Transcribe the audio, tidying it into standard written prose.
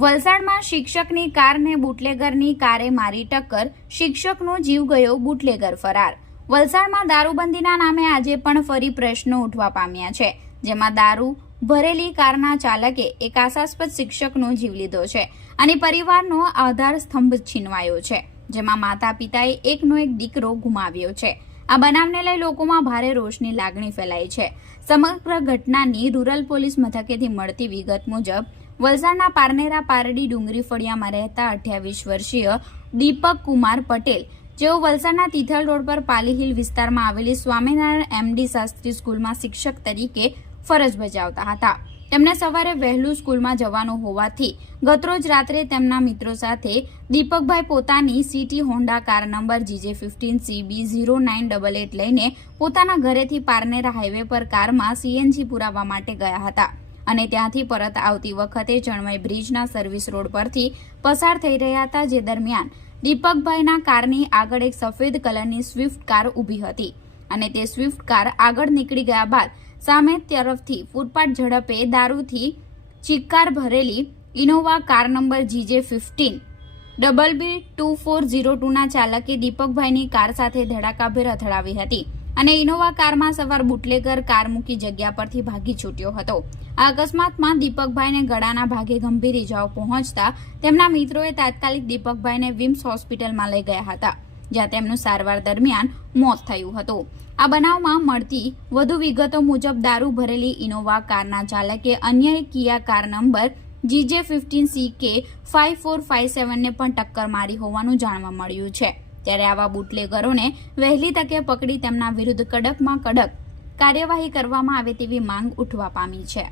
વલસાડમાં શિક્ષકની કારને બુટલેગરની કારે મારી ટક્કર, શિક્ષકનો જીવ ગયો, બુટલેગર ફરાર। વલસાડમાં દારૂબંધીના નામે આજે પણ ફરી પ્રશ્નો ઉઠવા પામ્યા છે, જેમાં દારૂ ભરેલી કારના ચાલકે એક આશાસ્પદ શિક્ષકનો જીવ લીધો છે અને પરિવારનો આધાર સ્તંભ છીનવાયો છે, જેમાં માતા પિતાએ એકનો એક દીકરો ગુમાવ્યો છે। આ બનાવને લઈ લોકોમાં ભારે રોષની લાગણી ફેલાઈ છે। સમગ્ર ઘટનાની રૂરલ પોલીસ મથકેથી મળતી વિગત મુજબ વલસાડના પારનેરા પારડી ડુંગરી ફળિયામાં રહેતા 28 વર્ષીય દીપક કુમાર પટેલ, જેઓ વલસાડના તિથલ રોડ પર પાલી હિલ વિસ્તારમાં આવેલી સ્વામિનારાયણ એમડી શાસ્ત્રી સ્કૂલમાં શિક્ષક તરીકે ફરજ બજાવતા હતા। તેમને સવારે વહેલું સ્કૂલમાં જવાનું હોવાથી ગતરોજ રાત્રે તેમના મિત્રો સાથે દીપકભાઈ પોતાની city Honda car number GJ15CB0988 લઈને પોતાના ઘરેથી પારનેરા હાઈવે પર કારમાં CNG પુરાવવા માટે ગયા હતા અને ત્યાંથી પરત આવતી વખતે ચણવાઈ બ્રિજના સર્વિસ રોડ પરથી પસાર થઈ રહ્યા હતા। જે દરમિયાન દીપકભાઈના કારની આગળ એક સફેદ કલરની સ્વિફ્ટ કાર ઊભી હતી અને તે સ્વિફ્ટ કાર આગળ નીકળી ગયા બાદ સામે તરફથી ફૂટપાથ ઝડપે દારૂથી ચિક્કાર ભરેલી ઇનોવા કાર નંબર GJ15BB2402ના ચાલકે દીપકભાઈની કાર સાથે ધડાકાભેર અથડાવી હતી અને ઇનોવા કારમાં સવાર બુટલેગર કાર મૂકી જગ્યા પરથી ભાગી છૂટ્યો હતો। આ અકસ્માતમાં દીપકભાઈને ગળાના ભાગે ગંભીર ઇજાઓ પહોંચતા તેમના મિત્રોએ તાત્કાલિક દીપકભાઈને વિમ્સ હોસ્પિટલમાં લઈ ગયા હતા, જ્યાં તેમનું સારવાર દરમિયાન મોત થયું હતું। આ બનાવમાં મળતી વધુ વિગતો મુજબ દારૂ ભરેલી ઇનોવા કારના ચાલકે અન્ય એક કિયા કાર નંબર GJ15CK5457ને પણ ટક્કર મારી હોવાનું જાણવા મળ્યું છે। ત્યારે આવા બુટલેગરોને વહેલી તકે પકડી તેમના વિરુદ્ધ કડકમાં કડક કાર્યવાહી કરવામાં આવે તેવી માંગ ઉઠવા પામી છે।